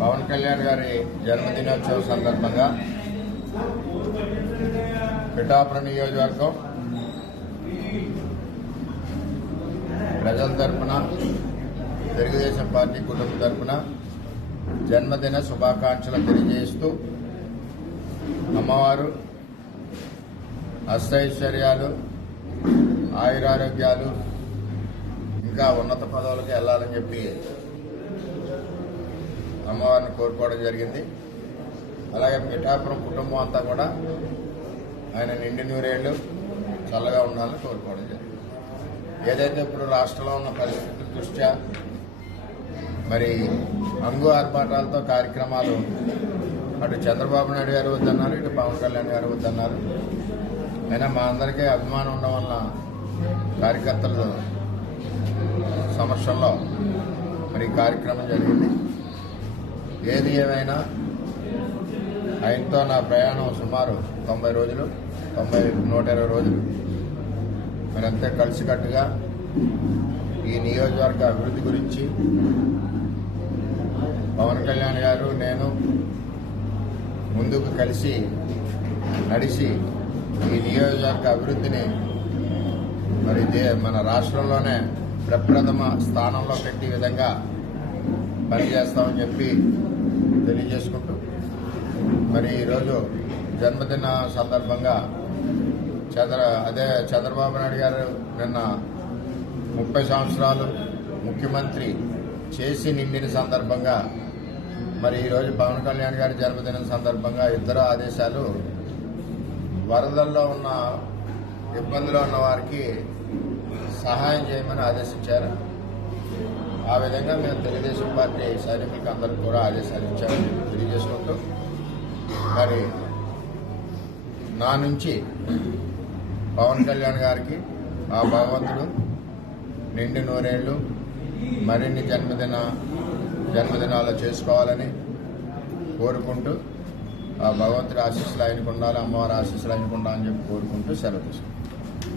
పవన్ కళ్యాణ్ గారి జన్మదినోత్సవం సందర్భంగా పిఠాపురం నియోజకవర్గం ప్రజల తరపున తెలుగుదేశం పార్టీ కుటుంబం తరపున జన్మదిన శుభాకాంక్షలు తెలియజేస్తూ అమ్మవారు అష్టైశ్వర్యాలు ఆయురారోగ్యాలు ఇంకా ఉన్నత పదవులకు వెళ్లాలని చెప్పి అమ్మవారిని కోరుకోవడం జరిగింది. అలాగే పిఠాపురం కుటుంబం అంతా కూడా ఆయన నిండి నూరేళ్లు చల్లగా ఉండాలని కోరుకోవడం జరిగింది. ఏదైతే ఇప్పుడు రాష్ట్రంలో ఉన్న పరిస్థితుల దృష్ట్యా మరి అంగు ఆర్భాటాలతో కార్యక్రమాలు అటు చంద్రబాబు నాయుడు గారు వద్దన్నారు, ఇటు పవన్ కళ్యాణ్ గారు వద్దన్నారు. అయినా మా అందరికీ అభిమానం ఉండడం వల్ల కార్యకర్తల సమక్షంలో మరి కార్యక్రమం జరిగింది. ఏది ఏమైనా ఆయనతో నా ప్రయాణం సుమారు 90 రోజులు 120 రోజులు మరంతా కలిసికట్టుగా ఈ నియోజకవర్గ అభివృద్ధి గురించి పవన్ కళ్యాణ్ గారు నేను ముందుకు కలిసి నడిచి ఈ నియోజకవర్గ అభివృద్ధిని మరి మన రాష్ట్రంలోనే ప్రప్రథమ స్థానంలో పెట్టే విధంగా పనిచేస్తామని చెప్పి తెలియజేసుకుంటూ మరి ఈరోజు జన్మదిన సందర్భంగా చంద్రబాబు నాయుడు గారు నిన్న 30 సంవత్సరాలు ముఖ్యమంత్రి చేసి నిండిన సందర్భంగా మరి ఈరోజు పవన్ కళ్యాణ్ గారి జన్మదినం సందర్భంగా ఇద్దరు ఆదేశాలు వరదల్లో ఉన్న ఇబ్బందులో ఉన్న వారికి సహాయం చేయమని ఆదేశించారు. ఆ విధంగా మేము తెలుగుదేశం పార్టీ సైనికులకు అందరికీ కూడా ఆదేశాలు ఇచ్చామని తెలియజేసుకుంటూ మరి నా నుంచి పవన్ కళ్యాణ్ గారికి ఆ భగవంతుడు నిండి నూరేళ్లు మరిన్ని జన్మదినాలు చేసుకోవాలని కోరుకుంటూ ఆ భగవంతుడి ఆశీస్సులు ఆయనకు ఉండాలి, అమ్మవారి ఆశీస్సులు ఆయనకు ఉండాలని చెప్పి కోరుకుంటూ సెలవు తీసుకుంటాం.